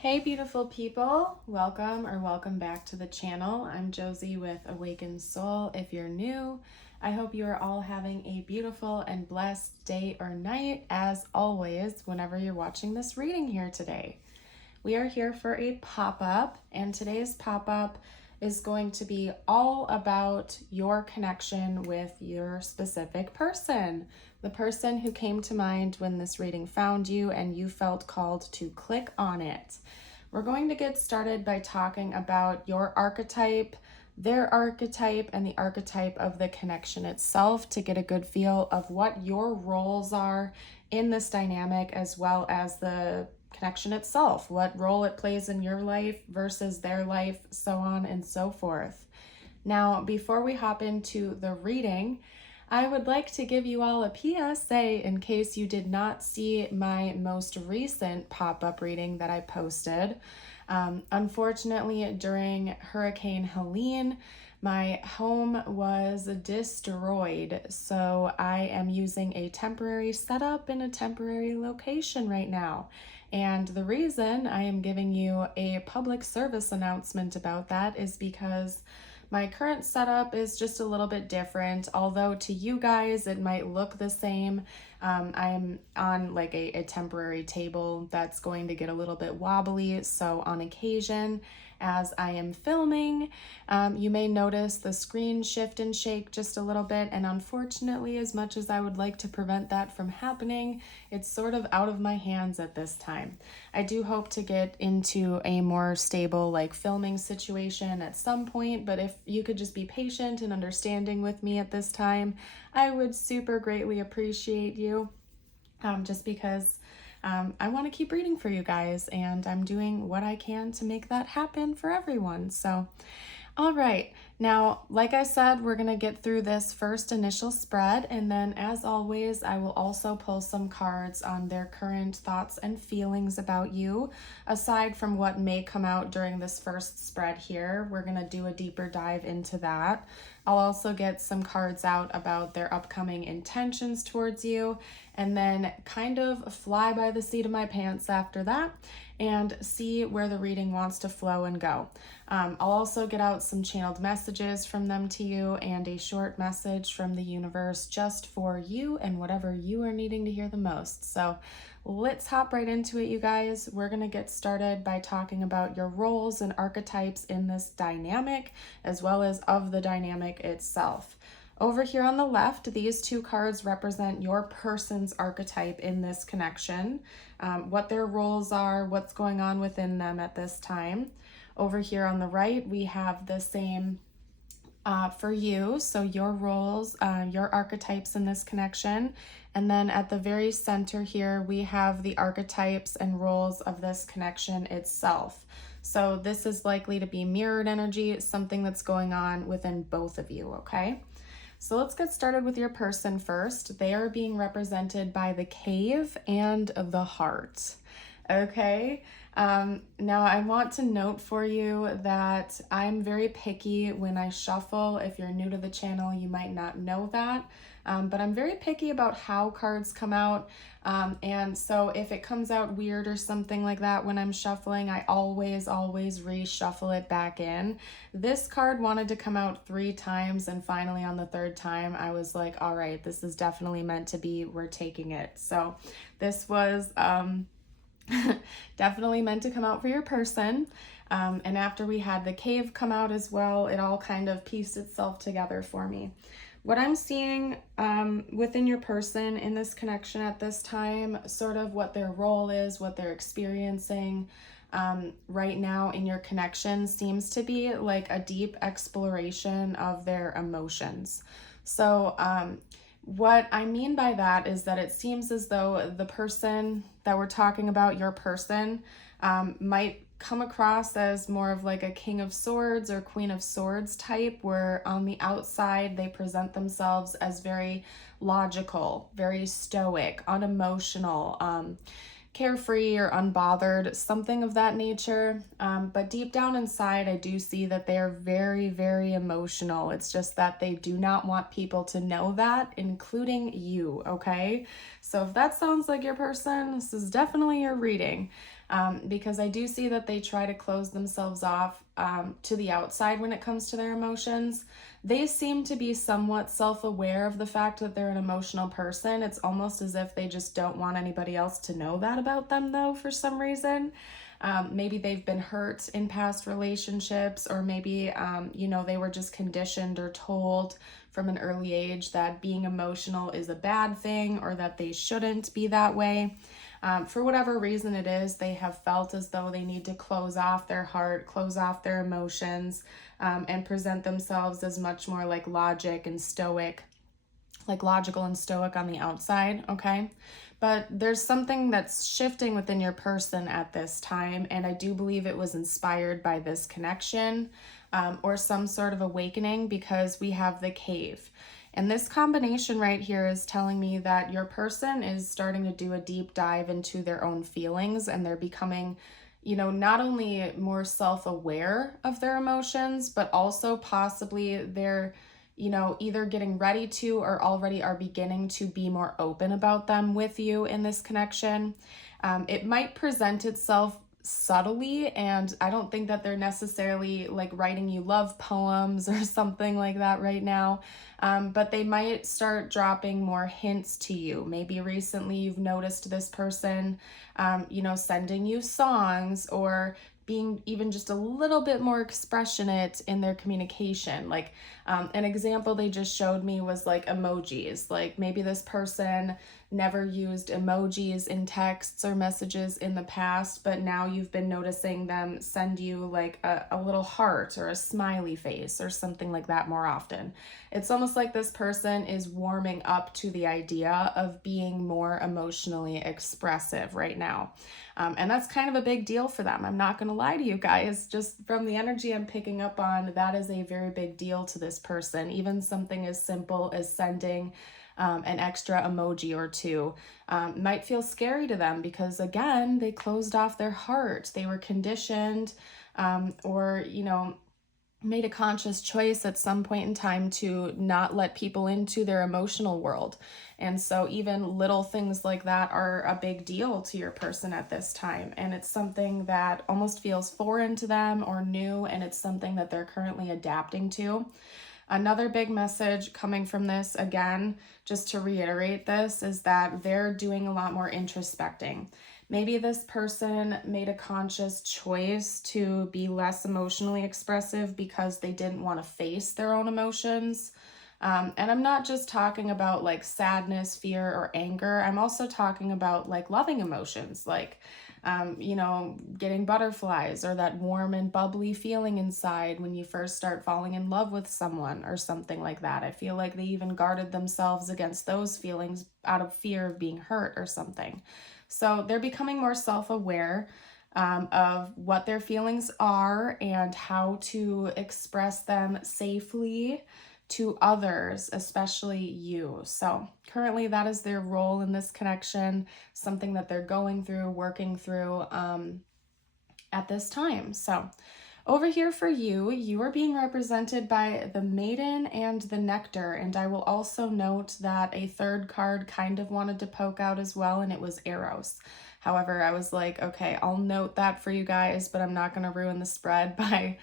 Hey beautiful people, welcome back to the channel. I'm Josie with Awakened Soul. If you're new, I hope you are all having a beautiful and blessed day or night, as always, whenever you're watching this reading here today. We are here for a pop-up, and today's pop-up is going to be all about your connection with your specific person, the person who came to mind when this reading found you and you felt called to click on it. We're going to get started by talking about your archetype, their archetype, and the archetype of the connection itself to get a good feel of what your roles are in this dynamic, as well as the connection itself, what role it plays in your life versus their life, so on and so forth. Now, before we hop into the reading, I would like to give you all a PSA in case you did not see my most recent pop-up reading that I posted. Unfortunately, during Hurricane Helene, my home was destroyed, so I am using a temporary setup in a temporary location right now. And the reason I am giving you a public service announcement about that is because my current setup is just a little bit different, although to you guys it might look the same. I'm on like a temporary table that's going to get a little bit wobbly, so on occasion as I am filming, you may notice the screen shift and shake just a little bit, and unfortunately, as much as I would like to prevent that from happening, it's sort of out of my hands at this time. I do hope to get into a more stable like filming situation at some point, but if you could just be patient and understanding with me at this time, I would super greatly appreciate you, just because I want to keep reading for you guys, and I'm doing what I can to make that happen for everyone. So, all right. Now, like I said, we're going to get through this first initial spread, and then as always, I will also pull some cards on their current thoughts and feelings about you. Aside from what may come out during this first spread here, we're going to do a deeper dive into that. I'll also get some cards out about their upcoming intentions towards you, and then kind of fly by the seat of my pants after that and see where the reading wants to flow and go. I'll also get out some channeled messages from them to you and a short message from the universe just for you and whatever you are needing to hear the most. So let's hop right into it, you guys. We're going to get started by talking about your roles and archetypes in this dynamic, as well as of the dynamic itself. Over here on the left, these two cards represent your person's archetype in this connection, what their roles are, what's going on within them at this time. Over here on the right, we have the same for you, so your roles, your archetypes in this connection. And then at the very center here, we have the archetypes and roles of this connection itself. So this is likely to be mirrored energy, something that's going on within both of you, okay? So let's get started with your person first. They are being represented by the cave and the heart, okay? Now I want to note for you that I'm very picky when I shuffle. If you're new to the channel, you might not know that, but I'm very picky about how cards come out. And so if it comes out weird or something like that when I'm shuffling, I always reshuffle it back in. This card wanted to come out 3 times, and finally on the 3rd time, I was like, all right, this is definitely meant to be, we're taking it. So this was, definitely meant to come out for your person. And after we had the cave come out as well, it all kind of pieced itself together for me. What I'm seeing within your person in this connection at this time, sort of what their role is, what they're experiencing right now in your connection, seems to be like a deep exploration of their emotions. So what I mean by that is that it seems as though the person that we're talking about, your person, might come across as more of like a King of Swords or Queen of Swords type, where on the outside they present themselves as very logical, very stoic, unemotional, carefree or unbothered, something of that nature. But deep down inside, I do see that they are very emotional. It's just that they do not want people to know that, including you, okay? So if that sounds like your person, this is definitely your reading. because I do see that they try to close themselves off to the outside when it comes to their emotions. They seem to be somewhat self-aware of the fact that they're an emotional person. It's almost as if they just don't want anybody else to know that about them, though, for some reason. Maybe they've been hurt in past relationships, or maybe, they were just conditioned or told from an early age that being emotional is a bad thing, or that they shouldn't be that way. For whatever reason it is, they have felt as though they need to close off their heart, close off their emotions, and present themselves as much more like logic and stoic, like logical and stoic on the outside, okay? But there's something that's shifting within your person at this time, and I do believe it was inspired by this connection, or some sort of awakening, because we have the cave. And this combination right here is telling me that your person is starting to do a deep dive into their own feelings, and they're becoming, not only more self-aware of their emotions, but also possibly they're, either getting ready to or already are beginning to be more open about them with you in this connection. It might present itself subtly, and I don't think that they're necessarily like writing you love poems or something like that right now, but they might start dropping more hints to you. Maybe recently you've noticed this person, sending you songs, or being even just a little bit more expressionate in their communication. Like an example they just showed me was like emojis. Like maybe this person never used emojis in texts or messages in the past, but now you've been noticing them send you like a little heart or a smiley face or something like that more often. It's almost like this person is warming up to the idea of being more emotionally expressive right now. And that's kind of a big deal for them. I'm not going to lie to you guys. Just from the energy I'm picking up on, that is a very big deal to this person. Even something as simple as sending an extra emoji or two might feel scary to them, because again, they closed off their heart. They were conditioned, or made a conscious choice at some point in time to not let people into their emotional world. And so even little things like that are a big deal to your person at this time. And it's something that almost feels foreign to them or new, and it's something that they're currently adapting to. Another big message coming from this, again, just to reiterate this, is that they're doing a lot more introspecting. Maybe this person made a conscious choice to be less emotionally expressive because they didn't want to face their own emotions. And I'm not just talking about like sadness, fear, or anger. I'm also talking about like loving emotions, like getting butterflies, or that warm and bubbly feeling inside when you first start falling in love with someone or something like that. I feel like they even guarded themselves against those feelings out of fear of being hurt or something. So they're becoming more self-aware of what their feelings are and how to express them safely to others, especially you. So currently that is their role in this connection, something that they're going through, working through at this time. So over here for you, you are being represented by the Maiden and the Nectar. And I will also note that a third card kind of wanted to poke out as well, and it was Eros. However, I was like, okay, I'll note that for you guys, but I'm not going to ruin the spread by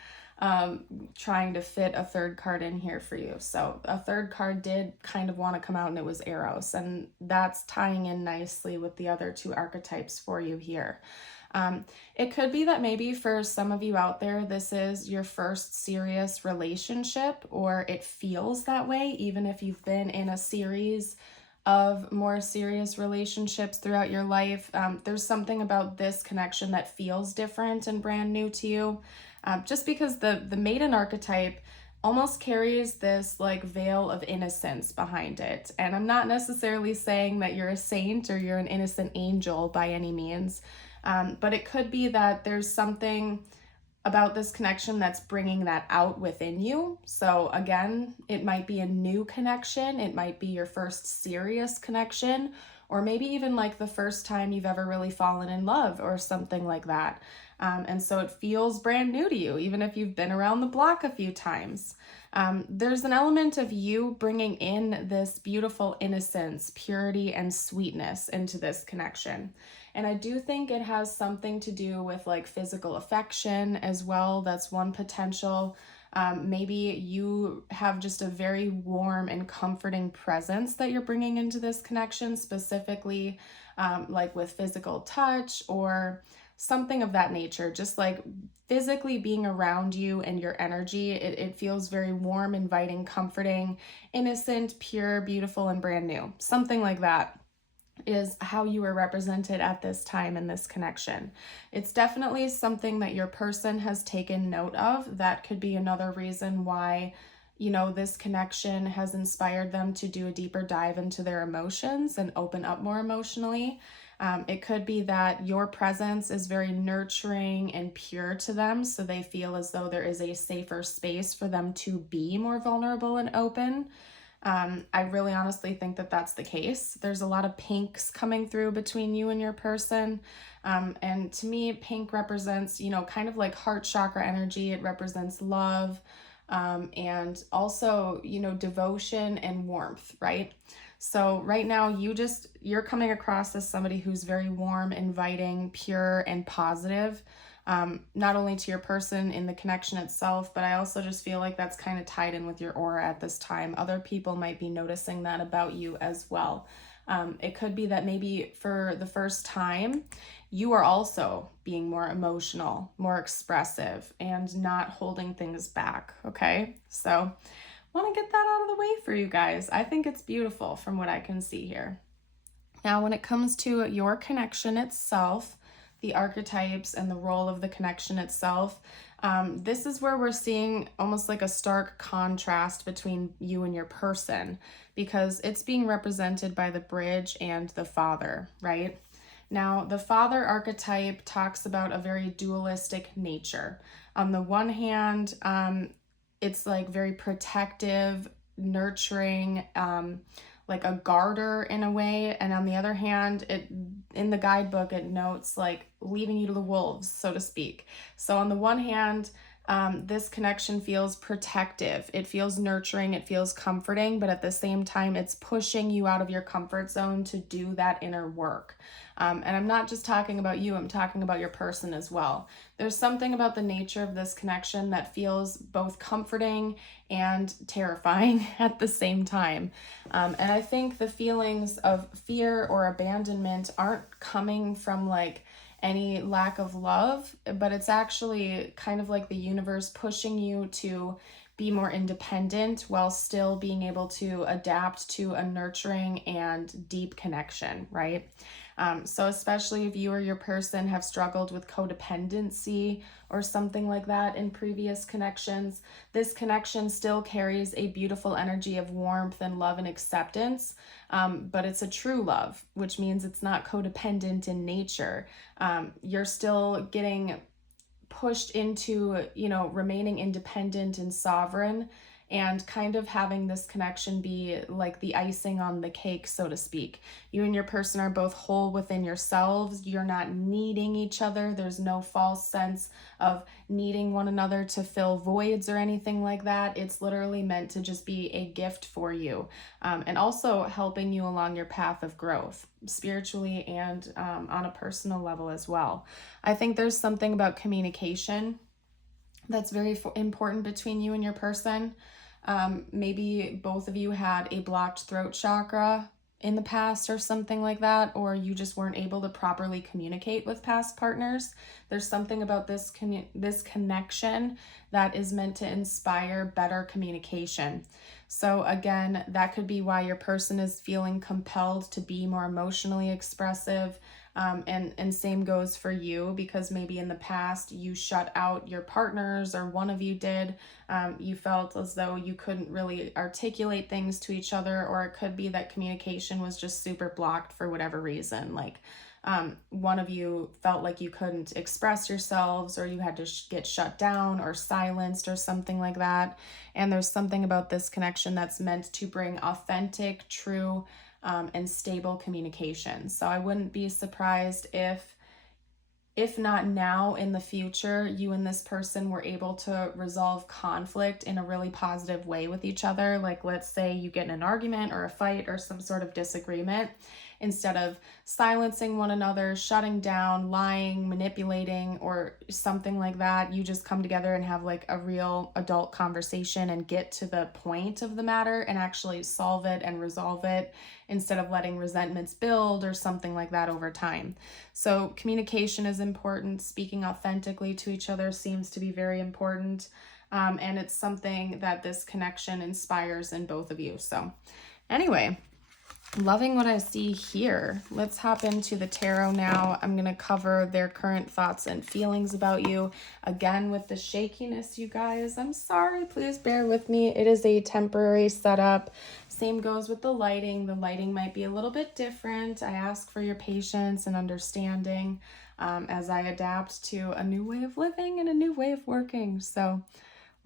trying to fit a third card in here for you. So a third card did kind of want to come out, and it was Eros, and that's tying in nicely with the other two archetypes for you here. It could be that maybe for some of you out there, this is your first serious relationship, or it feels that way, even if you've been in a series of more serious relationships throughout your life. There's something about this connection that feels different and brand new to you, just because the Maiden archetype almost carries this like veil of innocence behind it. And I'm not necessarily saying that you're a saint or you're an innocent angel by any means, but it could be that there's something about this connection that's bringing that out within you. So again, it might be a new connection. It might be your first serious connection, or maybe even like the first time you've ever really fallen in love or something like that. And so it feels brand new to you, even if you've been around the block a few times. There's an element of you bringing in this beautiful innocence, purity, and sweetness into this connection. And I do think it has something to do with like physical affection as well. That's one potential. Maybe you have just a very warm and comforting presence that you're bringing into this connection, specifically like with physical touch or something of that nature. Just like physically being around you and your energy, it feels very warm, inviting, comforting, innocent, pure, beautiful, and brand new. Something like that is how you were represented at this time in this connection. It's definitely something that your person has taken note of. That could be another reason why, you know, this connection has inspired them to do a deeper dive into their emotions and open up more emotionally. It could be that your presence is very nurturing and pure to them, so they feel as though there is a safer space for them to be more vulnerable and open. I really honestly think that that's the case. There's a lot of pinks coming through between you and your person. And to me, pink represents, you know, kind of like heart chakra energy. It represents love, and also, you know, devotion and warmth, right? So right now you're coming across as somebody who's very warm, inviting, pure, and positive. Not only to your person in the connection itself, but I also just feel like that's kind of tied in with your aura at this time. Other people might be noticing that about you as well. It could be that maybe for the first time, you are also being more emotional, more expressive, and not holding things back, okay? So want to get that out of the way for you guys. I think it's beautiful from what I can see here. Now, when it comes to your connection itself, the archetypes and the role of the connection itself, this is where we're seeing almost like a stark contrast between you and your person, because it's being represented by the bridge and the father, right? Now, the father archetype talks about a very dualistic nature. On the one hand, it's like very protective, nurturing, like a garter in a way. And on the other hand, it in the guidebook, it notes like leaving you to the wolves, so to speak. So on the one hand, this connection feels protective. It feels nurturing. It feels comforting. But at the same time, it's pushing you out of your comfort zone to do that inner work. And I'm not just talking about you. I'm talking about your person as well. There's something about the nature of this connection that feels both comforting and terrifying at the same time. And I think the feelings of fear or abandonment aren't coming from like any lack of love, but it's actually kind of like the universe pushing you to be more independent while still being able to adapt to a nurturing and deep connection, right? So especially if you or your person have struggled with codependency or something like that in previous connections, this connection still carries a beautiful energy of warmth and love and acceptance, but it's a true love, which means it's not codependent in nature. You're still getting pushed into, you know, remaining independent and sovereign, and kind of having this connection be like the icing on the cake, so to speak. You and your person are both whole within yourselves. You're not needing each other. There's no false sense of needing one another to fill voids or anything like that. It's literally meant to just be a gift for you, and also helping you along your path of growth, spiritually and on a personal level as well. I think there's something about communication that's very important between you and your person. Maybe both of you had a blocked throat chakra in the past or something like that, or you just weren't able to properly communicate with past partners. There's something about this connection that is meant to inspire better communication. So again, that could be why your person is feeling compelled to be more emotionally expressive. And same goes for you, because maybe in the past you shut out your partners, or one of you did. You felt as though you couldn't really articulate things to each other, or it could be that communication was just super blocked for whatever reason. Like one of you felt like you couldn't express yourselves, or you had to get shut down or silenced or something like that. And there's something about this connection that's meant to bring authentic, true, and stable communication. So I wouldn't be surprised if not now, in the future, you and this person were able to resolve conflict in a really positive way with each other. Like, let's say you get in an argument or a fight or some sort of disagreement, instead of silencing one another, shutting down, lying, manipulating, or something like that. You just come together and have like a real adult conversation and get to the point of the matter and actually solve it and resolve it, instead of letting resentments build or something like that over time. So communication is important. Speaking authentically to each other seems to be very important. And it's something that this connection inspires in both of you. So anyway, loving what I see here. Let's hop into the tarot now. I'm going to cover their current thoughts and feelings about you. Again, with the shakiness, you guys, I'm sorry. Please bear with me. It is a temporary setup. Same goes with the lighting. The lighting might be a little bit different. I ask for your patience and understanding as I adapt to a new way of living and a new way of working. So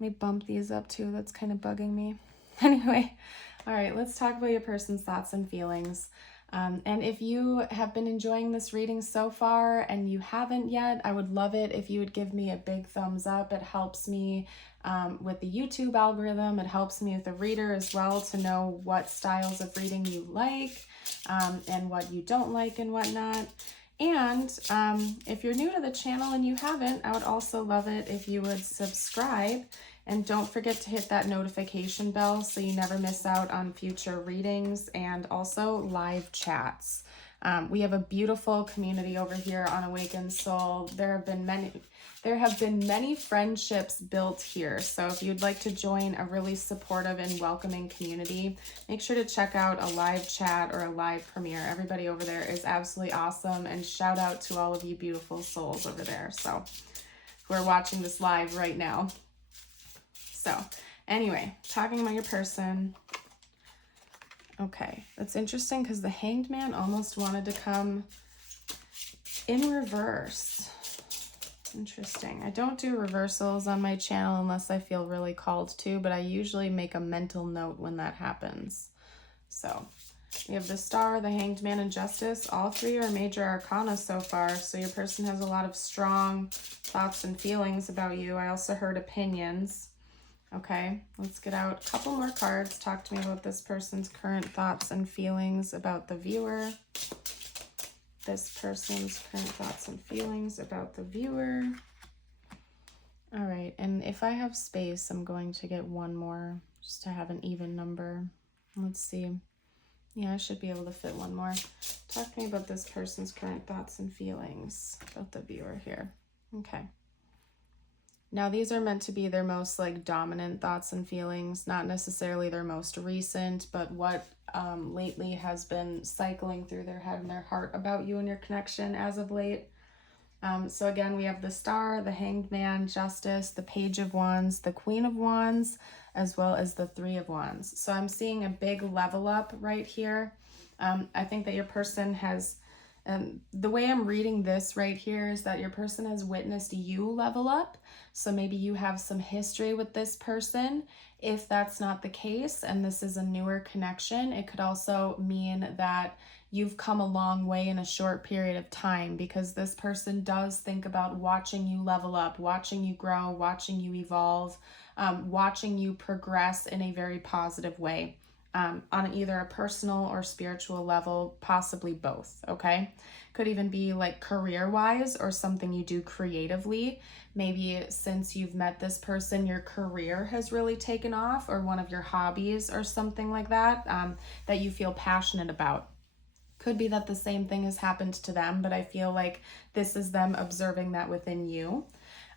let me bump these up too. That's kind of bugging me. Anyway. All right, let's talk about your person's thoughts and feelings. And if you have been enjoying this reading so far and you haven't yet, I would love it if you would give me a big thumbs up. It helps me with the YouTube algorithm. It helps me with the reader as well to know what styles of reading you like and what you don't like and whatnot. And if you're new to the channel and you haven't, I would also love it if you would subscribe. And don't forget to hit that notification bell so you never miss out on future readings and also live chats. We have a beautiful community over here on Awakened Soul. There have been many friendships built here. So if you'd like to join a really supportive and welcoming community, make sure to check out a live chat or a live premiere. Everybody over there is absolutely awesome. And shout out to all of you beautiful souls over there. So who are watching this live right now. So anyway, talking about your person. Okay, that's interesting because the Hanged Man almost wanted to come in reverse. Interesting. I don't do reversals on my channel unless I feel really called to, but I usually make a mental note when that happens. So we have the Star, the Hanged Man, and Justice. All three are major arcana so far, so your person has a lot of strong thoughts and feelings about you. I also heard opinions. Okay, let's get out a couple more cards. Talk to me about this person's current thoughts and feelings about the viewer. This person's current thoughts and feelings about the viewer. All right, and if I have space, I'm going to get one more just to have an even number. Let's see. Yeah, I should be able to fit one more. Talk to me about this person's current thoughts and feelings about the viewer here. Okay. Now, these are meant to be their most like dominant thoughts and feelings, not necessarily their most recent, but what lately has been cycling through their head and their heart about you and your connection as of late. So again, we have the Star, the Hanged Man, Justice, the Page of Wands, the Queen of Wands, as well as the Three of Wands. So I'm seeing a big level up right here. I think that your person has, the way I'm reading this right here is that your person has witnessed you level up. So maybe you have some history with this person. If that's not the case, and this is a newer connection, it could also mean that you've come a long way in a short period of time, because this person does think about watching you level up, watching you grow, watching you evolve, watching you progress in a very positive way. On either a personal or spiritual level, possibly both, okay? Could even be like career-wise or something you do creatively. Maybe since you've met this person, your career has really taken off, or one of your hobbies or something like that, that you feel passionate about. Could be that the same thing has happened to them, but I feel like this is them observing that within you.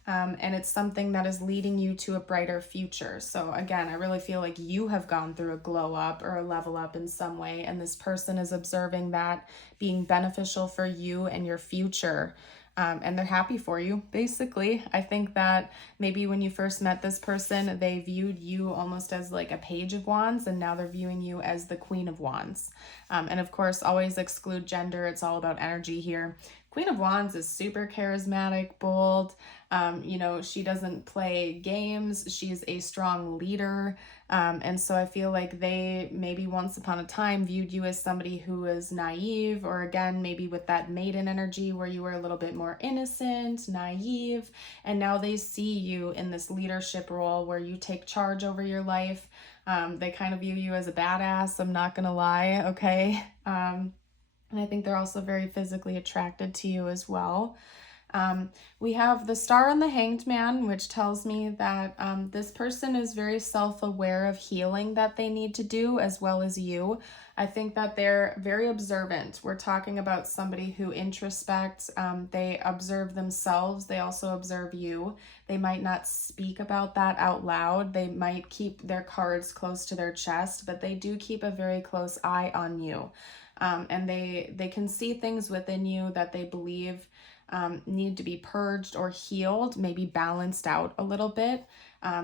And it's something that is leading you to a brighter future. So again, I really feel like you have gone through a glow up or a level up in some way, and this person is observing that being beneficial for you and your future. And they're happy for you, basically. I think that maybe when you first met this person, they viewed you almost as like a Page of Wands, and now they're viewing you as the Queen of Wands. And of course, always exclude gender. It's all about energy here. Queen of Wands is super charismatic, bold. She doesn't play games. She's a strong leader. And so I feel like they maybe once upon a time viewed you as somebody who is naive, or again, maybe with that maiden energy where you were a little bit more innocent, naive. And now they see you in this leadership role where you take charge over your life. They kind of view you as a badass. I'm not going to lie. Okay. And I think they're also very physically attracted to you as well. We have the Star and the Hanged Man, which tells me that this person is very self-aware of healing that they need to do, as well as you. I think that they're very observant. We're talking about somebody who introspects. They observe themselves. They also observe you. They might not speak about that out loud. They might keep their cards close to their chest, but they do keep a very close eye on you. And they can see things within you that they believe need to be purged or healed, maybe balanced out a little bit.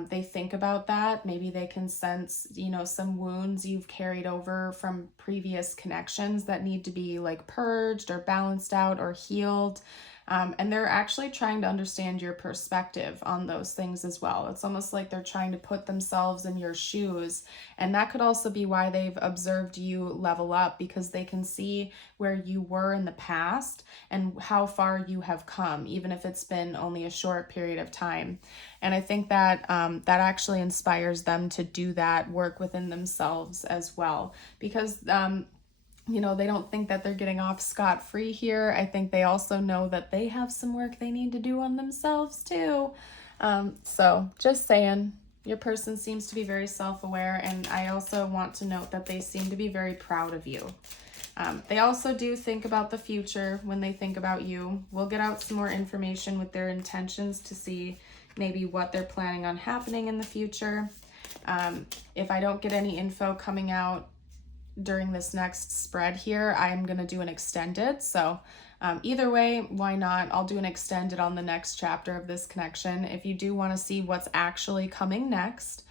They think about that. Maybe they can sense, some wounds you've carried over from previous connections that need to be like purged or balanced out or healed. And they're actually trying to understand your perspective on those things as well. It's almost like they're trying to put themselves in your shoes. And that could also be why they've observed you level up, because they can see where you were in the past and how far you have come, even if it's been only a short period of time. And I think that that actually inspires them to do that work within themselves as well, because they don't think that they're getting off scot-free here. I think they also know that they have some work they need to do on themselves too. So just saying, your person seems to be very self-aware, and I also want to note that they seem to be very proud of you. They also do think about the future when they think about you. We'll get out some more information with their intentions to see maybe what they're planning on happening in the future. If I don't get any info coming out during this next spread here, I'm going to do an extended. So either way, why not? I'll do an extended on the next chapter of this connection. If you do want to see what's actually coming next,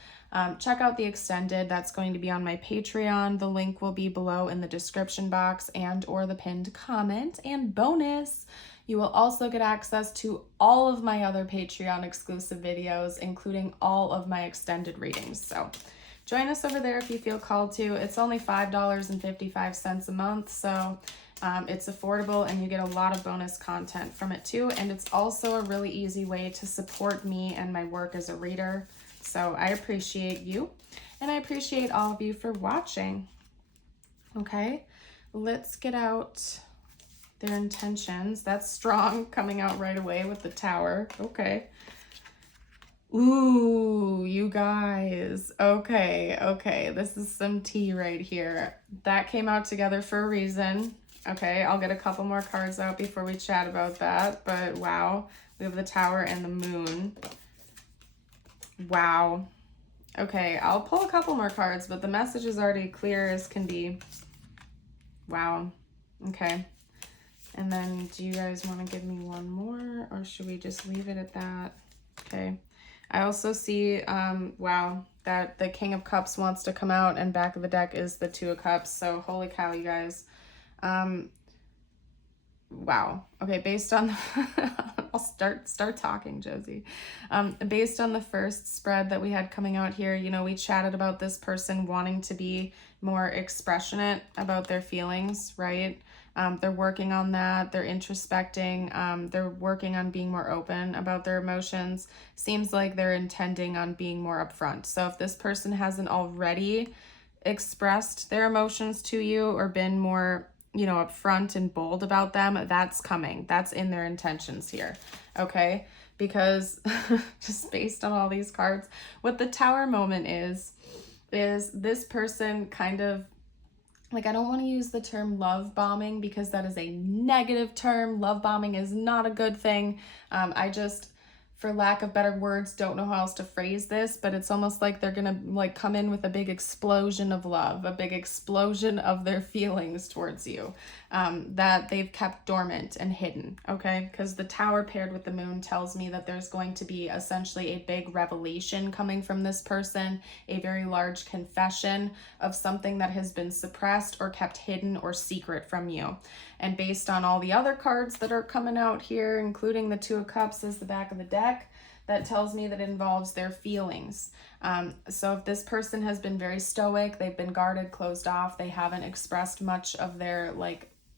check out the extended. That's going to be on my Patreon. The link will be below in the description box and or the pinned comment. And bonus, you will also get access to all of my other Patreon exclusive videos, including all of my extended readings. So join us over there if you feel called to. It's only $5.55 a month, so it's affordable, and you get a lot of bonus content from it too. And it's also a really easy way to support me and my work as a reader. So I appreciate you, and I appreciate all of you for watching. Okay, let's get out their intentions. That's strong, coming out right away with the Tower. Okay. Ooh, you guys. Okay. This is some tea right here. That came out together for a reason. Okay, I'll get a couple more cards out before we chat about that. But wow, we have the Tower and the Moon. Wow. Okay, I'll pull a couple more cards, but the message is already clear as can be. Wow. Okay. And then do you guys want to give me one more, or should we just leave it at that? Okay. I also see, wow, that the King of Cups wants to come out, and back of the deck is the Two of Cups. So holy cow, you guys. Wow. Okay, based on I'll start talking, Josie. Based on the first spread that we had coming out here, we chatted about this person wanting to be more expressionate about their feelings, right? They're working on that. They're introspecting. They're working on being more open about their emotions. Seems like they're intending on being more upfront. So if this person hasn't already expressed their emotions to you or been more, upfront and bold about them, that's coming. That's in their intentions here. Okay. Because just based on all these cards, what the Tower moment is this person kind of, like, I don't want to use the term love bombing because that is a negative term. Love bombing is not a good thing. I just, for lack of better words, don't know how else to phrase this, but it's almost like they're gonna come in with a big explosion of love, a big explosion of their feelings towards you that they've kept dormant and hidden, okay? Because the Tower paired with the Moon tells me that there's going to be essentially a big revelation coming from this person, a very large confession of something that has been suppressed or kept hidden or secret from you. And based on all the other cards that are coming out here, including the Two of Cups as the back of the deck, that tells me that it involves their feelings. So if this person has been very stoic, they've been guarded, closed off, they haven't expressed much of their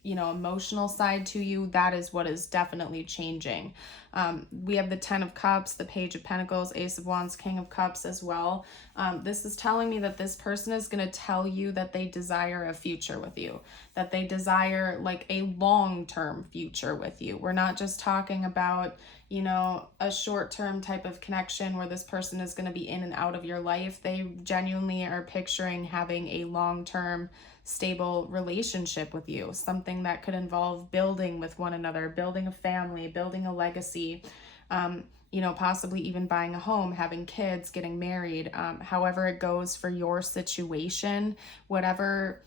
emotional side to you, that is what is definitely changing. We have the 10 of Cups, the Page of Pentacles, Ace of Wands, King of Cups as well. This is telling me that this person is going to tell you that they desire a future with you, that they desire like a long-term future with you. We're not just talking about, you know, a short-term type of connection where this person is going to be in and out of your life. They genuinely are picturing having a long-term stable relationship with you, something that could involve building with one another, building a family, building a legacy, you know, possibly even buying a home, having kids, getting married, however it goes for your situation, whatever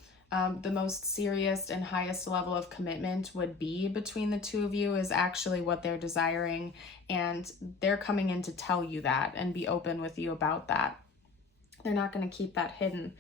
the most serious and highest level of commitment would be between the two of you is actually what they're desiring, and they're coming in to tell you that and be open with you about that. They're not going to keep that hidden.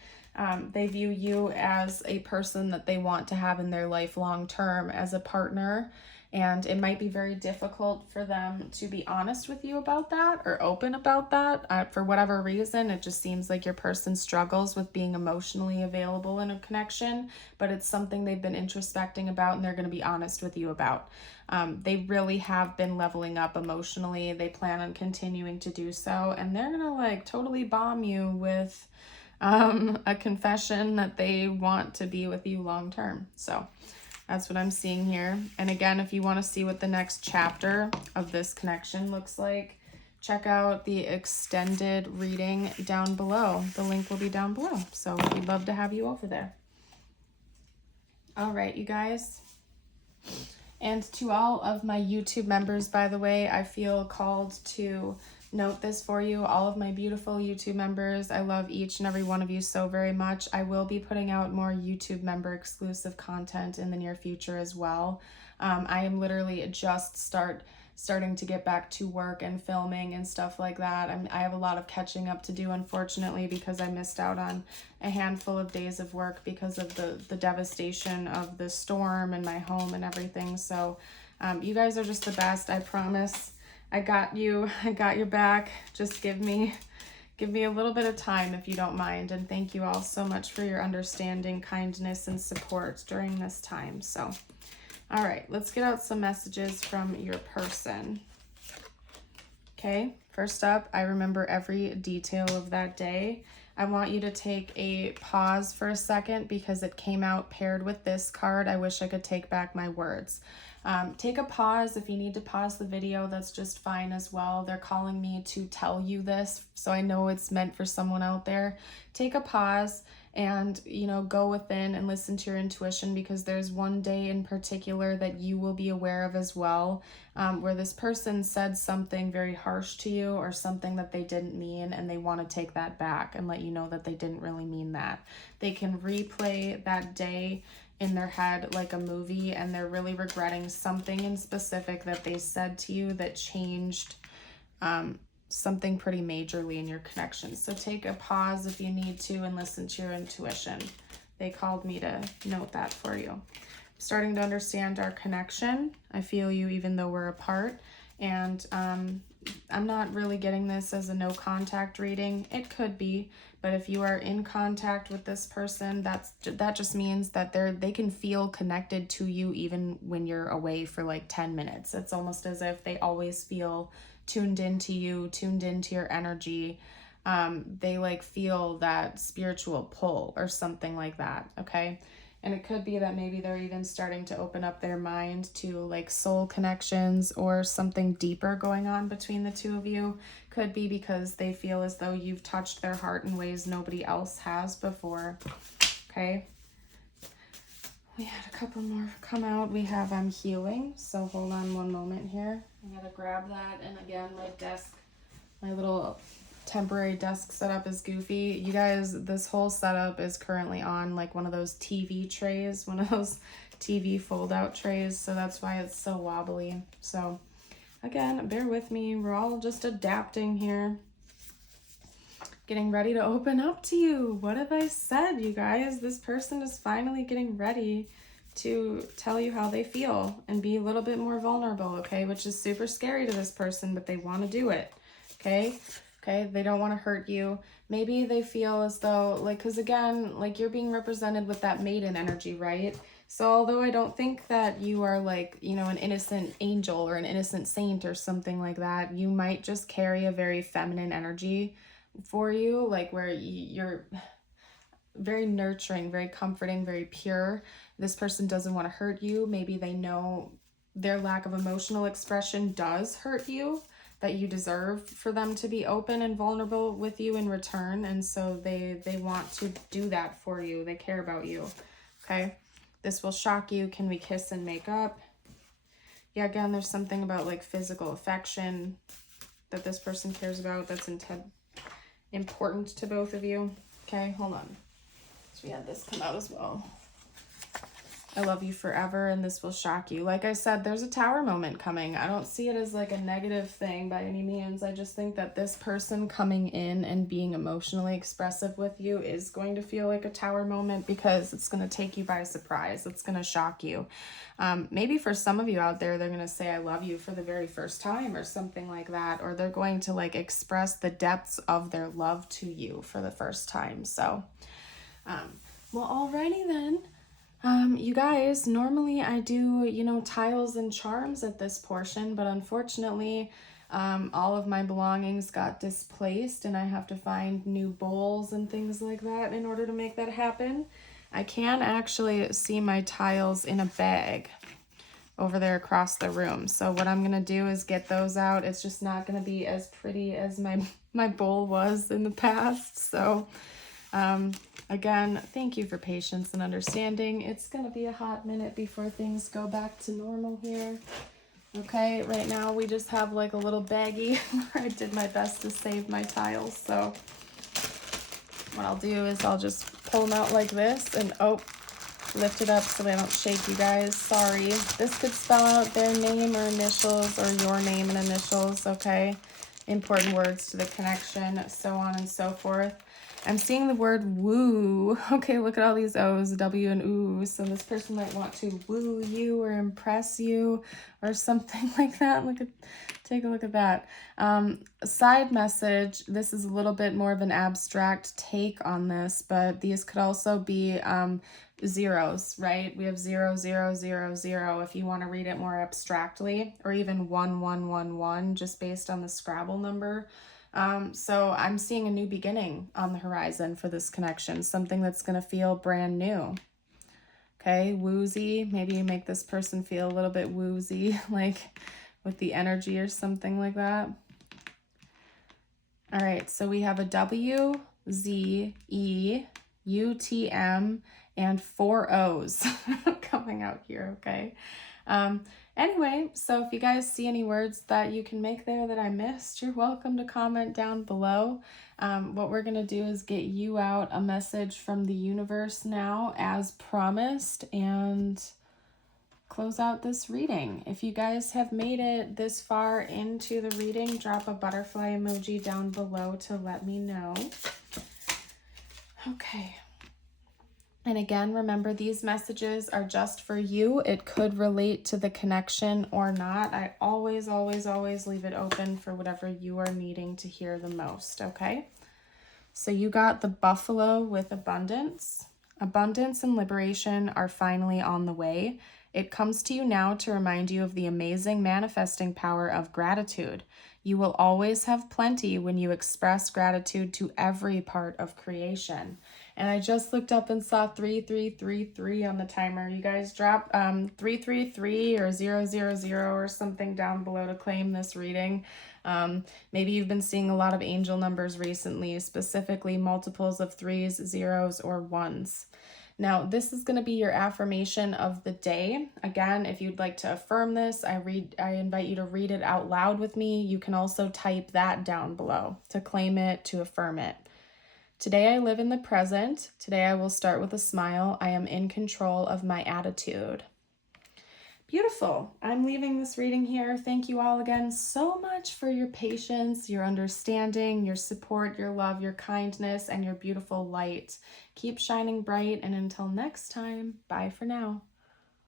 They view you as a person that they want to have in their life long term as a partner, and it might be very difficult for them to be honest with you about that or open about that. For whatever reason, it just seems like your person struggles with being emotionally available in a connection, but it's something they've been introspecting about and they're going to be honest with you about. They really have been leveling up emotionally. They plan on continuing to do so, and they're going to like totally bomb you with a confession that they want to be with you long term. So that's what I'm seeing here. And again, if you want to see what the next chapter of this connection looks like, check out the extended reading down below. The link will be down below. So we'd love to have you over there. All right, you guys. And to all of my YouTube members, by the way, I feel called to note this for you. All of my beautiful YouTube members, I love each and every one of you so very much. I will be putting out more YouTube member exclusive content in the near future as well. I am literally just starting to get back to work and filming and stuff like that. I have a lot of catching up to do, unfortunately, because I missed out on a handful of days of work because of the devastation of the storm and my home and everything. So you guys are just the best. I promise. I got you. I got your back. Just give me a little bit of time if you don't mind. And thank you all so much for your understanding, kindness, and support during this time. So, all right, let's get out some messages from your person. Okay, first up, I remember every detail of that day. I want you to take a pause for a second because it came out paired with this card. I wish I could take back my words. Take a pause. If you need to pause the video, that's just fine as well. They're calling me to tell you this, so I know it's meant for someone out there. Take a pause and, you know, go within and listen to your intuition, because there's one day in particular that you will be aware of as well, where this person said something very harsh to you or something that they didn't mean, and they want to take that back and let you know that they didn't really mean that. They can replay that day in their head like a movie, and they're really regretting something in specific that they said to you that changed something pretty majorly in your connection. So take a pause if you need to and listen to your intuition. They called me to note that for you. I'm starting to understand our connection. I feel you even though we're apart, and I'm not really getting this as a no contact reading. It could be, but if you are in contact with this person, that just means that they can feel connected to you even when you're away for like 10 minutes. It's almost as if they always feel tuned into you, tuned into your energy. They like feel that spiritual pull or something like that, okay? And it could be that maybe they're even starting to open up their mind to like soul connections or something deeper going on between the two of you. Could be because they feel as though you've touched their heart in ways nobody else has before, okay? We had a couple more come out. We have I'm healing, so hold on one moment here. I gotta grab that, and again, my little temporary desk setup is goofy. You guys, this whole setup is currently on like one of those TV trays, one of those TV fold-out trays, so that's why it's so wobbly. So again, bear with me. We're all just adapting here. Getting ready to open up to you. What have I said, you guys? This person is finally getting ready to tell you how they feel and be a little bit more vulnerable, okay? Which is super scary to this person, but they want to do it, okay? Okay, they don't want to hurt you. Maybe they feel as though, like, because again, like you're being represented with that maiden energy, right? So although I don't think that you are like, you know, an innocent angel or an innocent saint or something like that, you might just carry a very feminine energy for you, like where you're very nurturing, very comforting, very pure. This person doesn't want to hurt you. Maybe they know their lack of emotional expression does hurt you, that you deserve for them to be open and vulnerable with you in return. And so they want to do that for you. They care about you. Okay. This will shock you. Can we kiss and make up? Yeah, again, there's something about like physical affection that this person cares about that's important to both of you. Okay, hold on. So we had this come out as well. I love you forever, and this will shock you. Like I said, there's a tower moment coming. I don't see it as like a negative thing by any means. I just think that this person coming in and being emotionally expressive with you is going to feel like a tower moment because it's going to take you by surprise. It's going to shock you. Maybe for some of you out there, they're going to say, I love you for the very first time or something like that. Or they're going to like express the depths of their love to you for the first time. So, well, alrighty then. You guys, normally I do, you know, tiles and charms at this portion, but unfortunately, all of my belongings got displaced and I have to find new bowls and things like that in order to make that happen. I can actually see my tiles in a bag over there across the room. So what I'm going to do is get those out. It's just not going to be as pretty as my bowl was in the past. So, again, thank you for patience and understanding. It's going to be a hot minute before things go back to normal here. Okay, right now we just have like a little baggie where I did my best to save my tiles. So what I'll do is I'll just pull them out like this and lift it up so they don't shake, you guys. Sorry. This could spell out their name or initials or your name and initials, okay? Important words to the connection, so on and so forth. I'm seeing the word woo. Okay, look at all these O's, W, and ooh. So this person might want to woo you or impress you or something like that. Take a look at that. Side message, this is a little bit more of an abstract take on this, but these could also be zeros, right? We have 0, 0, 0, 0 if you want to read it more abstractly, or even 1, 1, 1, 1, just based on the Scrabble number. So I'm seeing a new beginning on the horizon for this connection, something that's going to feel brand new. Okay, woozy. Maybe you make this person feel a little bit woozy, like with the energy or something like that. All right, so we have a W, Z, E, U, T, M, and 4 O's coming out here, okay? Anyway, so if you guys see any words that you can make there that I missed, you're welcome to comment down below. What we're going to do is get you out a message from the universe now as promised and close out this reading. If you guys have made it this far into the reading, drop a butterfly emoji down below to let me know. Okay. And again, remember, these messages are just for you. It could relate to the connection or not. I always, always, always leave it open for whatever you are needing to hear the most, okay? So you got the buffalo with abundance. Abundance and liberation are finally on the way. It comes to you now to remind you of the amazing manifesting power of gratitude. You will always have plenty when you express gratitude to every part of creation. And I just looked up and saw 3333 on the timer. You guys drop 333 or 000 or something down below to claim this reading. Maybe you've been seeing a lot of angel numbers recently, specifically multiples of 3s, 0s, or 1s. Now, this is going to be your affirmation of the day. Again, if you'd like to affirm this, I invite you to read it out loud with me. You can also type that down below to claim it, to affirm it. Today I live in the present. Today I will start with a smile. I am in control of my attitude. Beautiful. I'm leaving this reading here. Thank you all again so much for your patience, your understanding, your support, your love, your kindness, and your beautiful light. Keep shining bright, and until next time, bye for now.